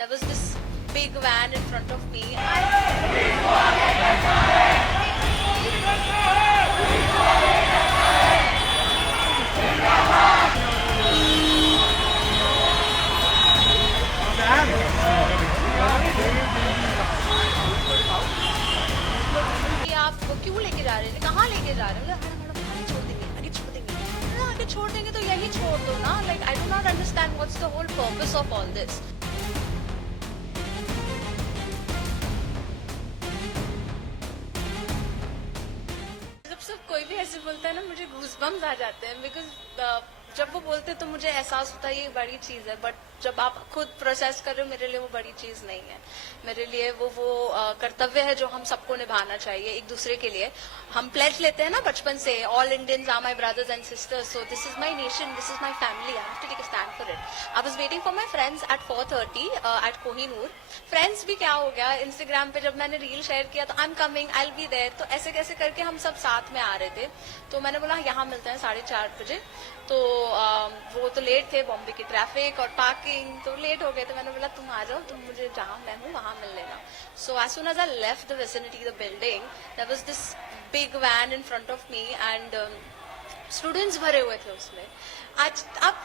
There was this big van in front of me. कि आप क्यों लेके जा रहे थे, कहाँ लेके जा रहे हैं? मैडम आगे छोड़ देंगे, आगे छोड़ देंगे। आगे छोड़ देंगे तो यही छोड़ दो ना। Like I do not understand what's the whole purpose of all this. जब सब कोई भी ऐसे बोलता है ना, मुझे गूज़बम्स आ जाते हैं, बिकॉज जब वो बोलते हैं तो मुझे एहसास होता है ये बड़ी चीज है, बट जब आप खुद प्रोसेस कर रहे हो, मेरे लिए वो बड़ी चीज नहीं है। मेरे लिए वो कर्तव्य है जो हम सबको निभाना चाहिए एक दूसरे के लिए। हम प्लेज लेते हैं ना बचपन से, all Indians are my brothers and sisters, so this is my nation, this is my family, I have to take a stand for it. I was waiting for my friends at 4:30 at Kohinoor. Friends भी क्या हो गया, Instagram पे जब मैंने reel share किया तो I am coming, I will be there, तो ऐसे कैसे करके हम सब साथ में आ रहे थे। तो मैंने बोला यहाँ मिलते हैं 4:30 बजे। तो वो तो लेट थे, बॉम्बे की ट्रैफिक और पार्किंग, तो लेट हो गए। तो मैंने बोला तुम आ जाओ, तुम मुझे जहाँ मैं हूँ वहां मिल लेना। So as soon as I left the vicinity the building, there was this big van in front of me and students भरे हुए थे उसमें। आज आप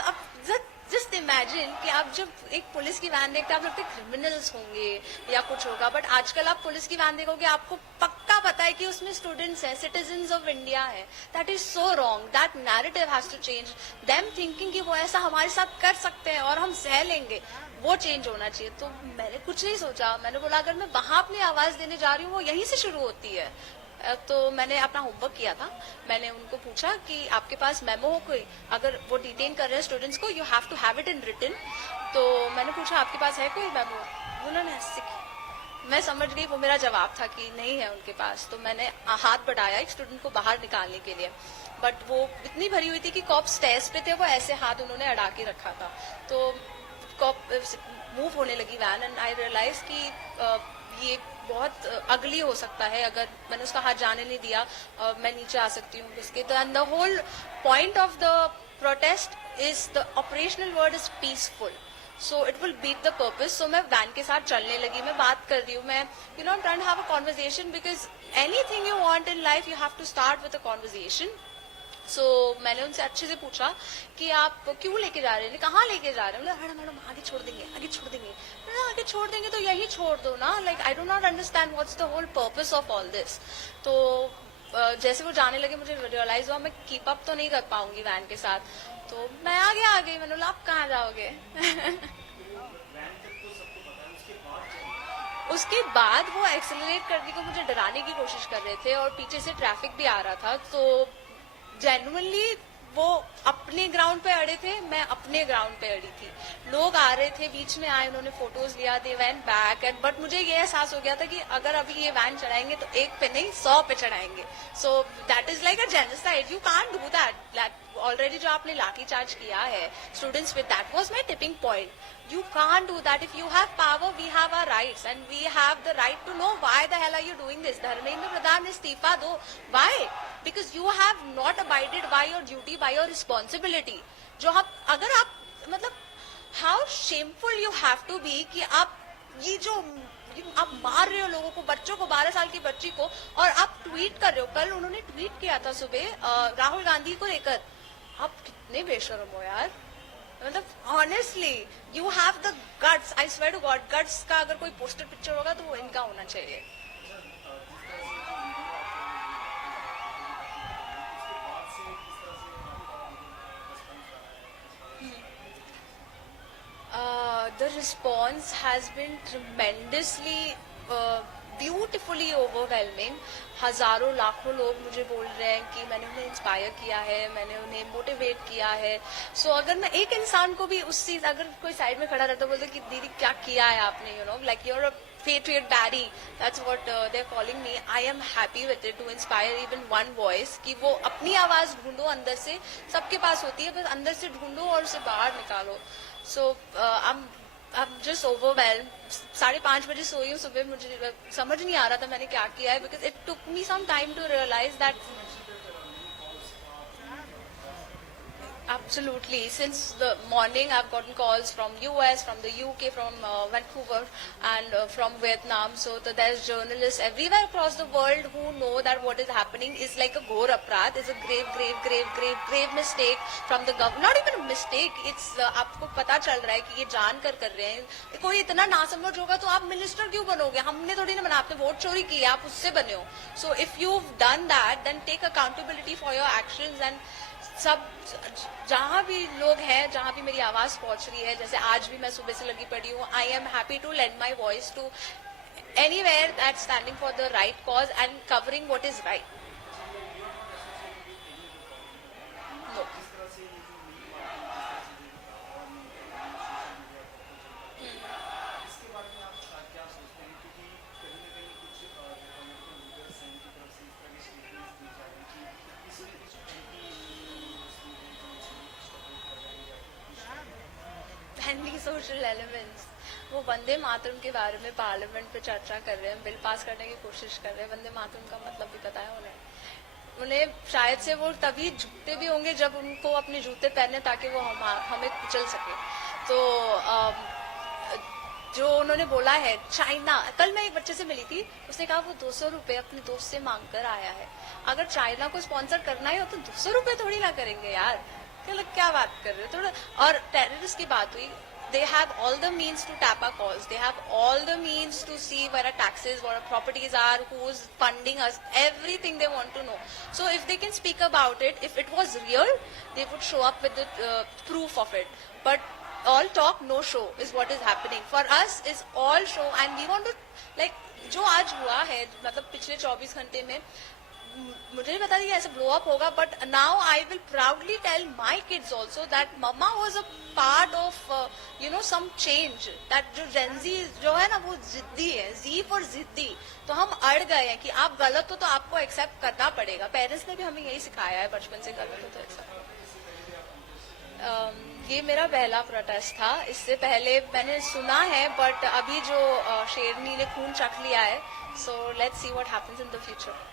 जस्ट इमेजिन कि आप जब एक पुलिस की वैन देखते हैं, आप लगते क्रिमिनल्स होंगे या कुछ होगा, बट आजकल आप पुलिस की वैन देखोगे, आपको पक्का पता है कि उसमें स्टूडेंट्स हैं, सिटीजन्स ऑफ इंडिया है। That is so wrong, that narrative has to change. Them thinking कि वो ऐसा हमारे साथ कर सकते हैं और हम सह लेंगे, वो चेंज होना चाहिए। तो मैंने कुछ नहीं सोचा, मैंने बोला अगर मैं वहां अपनी आवाज देने जा रही हूँ, वो यहीं से शुरू होती है। तो मैंने अपना होमवर्क किया था। मैंने उनको पूछा कि आपके पास मेमो हो कोई, अगर वो डिटेन कर रहे हैं स्टूडेंट्स को, you have to have it in written. तो मैंने पूछा आपके पास है कोई मेमो? उन्होंने हंसी की। मैं समझ गई वो मेरा जवाब था कि नहीं है उनके पास। तो मैंने हाथ बढ़ाया एक स्टूडेंट को बाहर निकालने के लिए, बट वो इतनी भरी हुई थी कि कॉप स्टेयर्स पे थे, वो ऐसे हाथ उन्होंने अड़ा के रखा था। तो कॉप मूव होने लगी वैन एंड आई रियलाइज कि ये बहुत अगली हो सकता है। अगर मैंने उसका हाथ जाने नहीं दिया, मैं नीचे आ सकती हूँ उसके। तो and the whole point of the protest is the operational word is peaceful, so it will beat the purpose. So मैं वैन के साथ चलने लगी, मैं बात कर रही हूँ, मैं you know trying to have a conversation, because anything you want in life you have to start with a conversation. So मैंने उनसे अच्छे से पूछा कि आप क्यों लेके जा रहे हैं, कहाँ लेके जा रहे हैं? मैडम आगे छोड़ देंगे, आगे छोड़ देंगे। आगे छोड़ देंगे तो यही छोड़ दो ना। Like I do not understand what's the whole purpose of all this. तो जैसे वो जाने लगे, मुझे रियलाइज हुआ मैं कीप अप तो नहीं कर पाऊंगी वैन के साथ। तो मैं आगे आ गई। मैंने बोला आप कहाँ जाओगे? उसके बाद वो एक्सेलरेट करने को मुझे डराने की कोशिश कर रहे थे और पीछे से ट्रैफिक भी आ रहा था। तो जेन्युइनली वो अपने ग्राउंड पे अड़े थे, मैं अपने ग्राउंड पे अड़ी थी। लोग आ रहे थे, बीच में आए, उन्होंने फोटोज लिया, they went back and but मुझे ये एहसास हो गया था कि अगर अभी ये वैन चढ़ाएंगे तो एक पे नहीं 100 पे चढ़ाएंगे। So that is like a genocide, you can't do that. Already जो आपने लाठी चार्ज किया है स्टूडेंट्स पे, that was my tipping point. You can't do that. If you have power, we have our rights and we have the right to know why the hell are you doing this. Dharmendra Pradhan इस्तीफा दो. Why? Because you have not abided by your duty, by your responsibility. जो आप अगर आप मतलब how shameful you have to be कि आप ये जो आप मार रहे हो लोगों को, बच्चों को, 12 साल की बच्ची को, और आप ट्वीट कर रहे हो। कल उन्होंने ट्वीट किया था सुबह राहुल गांधी को लेकर। आप कितने बेशर्म हो यार। मतलब honestly you have the guts, I swear to God, guts का अगर कोई पोस्टर पिक्चर होगा तो वो इनका होना चाहिए। The response has been tremendously beautifully overwhelming. हजारों लाखों लोग मुझे बोल रहे हैं कि मैंने उन्हें इंस्पायर किया है, मैंने उन्हें मोटिवेट किया है। सो अगर मैं एक इंसान को भी उस चीज, अगर कोई साइड में खड़ा रहता बोलते कि दीदी क्या किया है आपने, you know like you're a patriot daddy, that's what they're calling me. I am happy with it to inspire even one voice कि वो अपनी आवाज ढूंढो अंदर से, सबके पास होती है, बस अंदर से ढूंढो और उसे बाहर निकालो। So I'm just overwhelmed. 5:30 बजे सोई हूँ सुबह, मुझे समझ नहीं आ रहा था मैंने क्या किया है, because it took me some time to realize that Absolutely. Since the morning, I've gotten calls from US, from the UK, from Vancouver, and from Vietnam. So there's journalists everywhere across the world who know that what is happening is like a ghor aparadh, is a grave mistake from the government. Not even a mistake. It's आपको पता चल रहा है कि ये जानकर कर रहे हैं. कोई इतना नासमझ होगा तो आप मिनिस्टर क्यों बनोगे? हमने थोड़ी ना बना, आपने वोट चोरी की है, आप उससे बने हो. So if you've done that, then take accountability for your actions. And सब जहाँ भी लोग हैं, जहाँ भी मेरी आवाज पहुंच रही है, जैसे आज भी मैं सुबह से लगी पड़ी हूँ, I am happy to lend my voice to anywhere that standing for the right cause and covering what is right. Anti social elements वो वंदे मातरम के बारे में पार्लियामेंट पे चर्चा कर रहे हैं, बिल पास करने की कोशिश कर रहे हैं. वंदे मातरम का मतलब भी पता है उन्हें शायद से वो तभी झुकते भी होंगे जब उनको अपने जूते पहने ताकि वो हमें कुचल सके. तो जो उन्होंने बोला है चाइना, कल मैं एक बच्चे से मिली थी, उसने कहा वो 200 रुपए अपने दोस्त से मांग कर आया है. अगर चाइना को स्पॉन्सर करना ही हो तो 200 रुपए थोड़ी ना करेंगे यार, क्या बात कर रहे हो थोड़ा. और टेररिस्ट की बात हुई, they have all the means to tap our calls. They have all the means to see where our taxes, what our properties are, who's funding us, everything they want to know. So if they can speak about it, if it was real, they would show up with the proof of it. But all talk, no show is what is happening. For us is all show, and we want to, like, जो आज हुआ है, मतलब पिछले 24 घंटे में मुझे नहीं पता था कि ऐसे ब्लो अप होगा, but now I will proudly tell my kids also that mamma was a part of you know some change. That जो जेंजी जो है ना वो जिद्दी है, जी फॉर जिद्दी. तो हम अड़ गए हैं कि आप गलत हो तो आपको एक्सेप्ट करना पड़ेगा. पेरेंट्स ने भी हमें यही सिखाया है बचपन से, गलत हो तो एक्सेप्ट. ये मेरा पहला प्रोटेस्ट था. इससे पहले मैंने सुना है, बट अभी जो शेरनी ने खून चख लिया है, so let's see what happens in the future.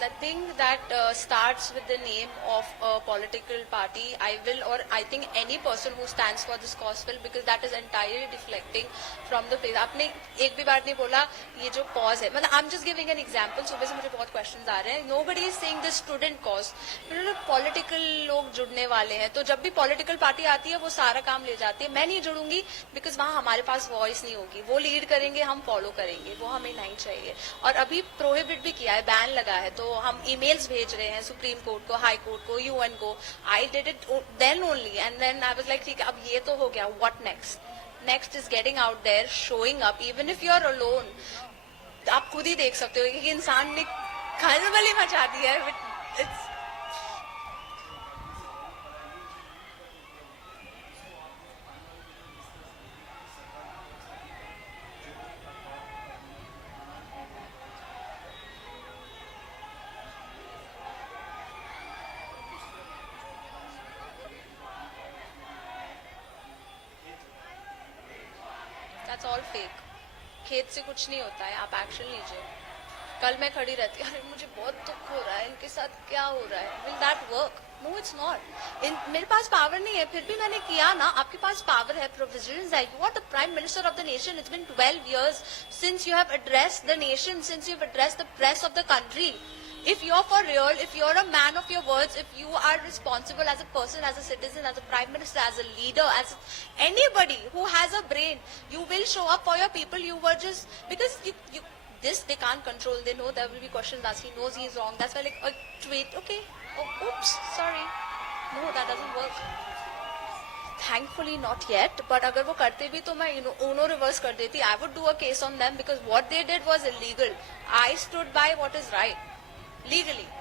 Nothing that starts with the name of a political party. I will, or I think any person who stands for this cause will, because that is entirely deflecting from the place. आपने एक भी बार नहीं बोला ये जो cause है, मतलब I'm just giving an example. सुबह से मुझे बहुत questions आ रहे हैं. Nobody is saying this student cause. Political लोग जुड़ने वाले हैं, तो जब भी political party आती है वो सारा काम ले जाती है. मैं नहीं जुड़ूंगी because वहाँ हमारे पास voice नहीं होगी. वो lead करेंगे, हम follow करेंगे, वो हमें नहीं चाहिए. और अभी prohibit भी किया है, ban लगा है, तो हम ईमेल्स भेज रहे हैं सुप्रीम कोर्ट को, हाई कोर्ट को, यूएन को. I did it then only, and then I was like ठीक है अब ये तो हो गया, what next is getting out there, showing up even if you are alone. आप खुद ही देख सकते हो कि इंसान ने खलबली मचा दी है. It's that's all fake. खेत से कुछ नहीं होता है, आप एक्शन लीजिए. कल मैं खड़ी रहती, अरे मुझे बहुत दुख हो रहा है, इनके साथ क्या हो रहा है, will that work? No it's not. मेरे पास पावर नहीं है, फिर भी मैंने किया ना. आपके पास पावर है, प्रोविजंस है. You are the prime minister of the nation. It's been 12 years since you have addressed the nation, since you have addressed the press of the country. If you're for real, if you're a man of your words, if you are responsible as a person, as a citizen, as a prime minister, as a leader, as anybody who has a brain, you will show up for your people. You were just, because this they can't control. They know there will be questions asked. He knows he is wrong. That's why like, wait, okay, oh, oops, sorry. No, that doesn't work. Thankfully not yet, but अगर वो करते भी तो मैं उनो reverse कर देती. I would do a case on them because what they did was illegal. I stood by what is right. Legally.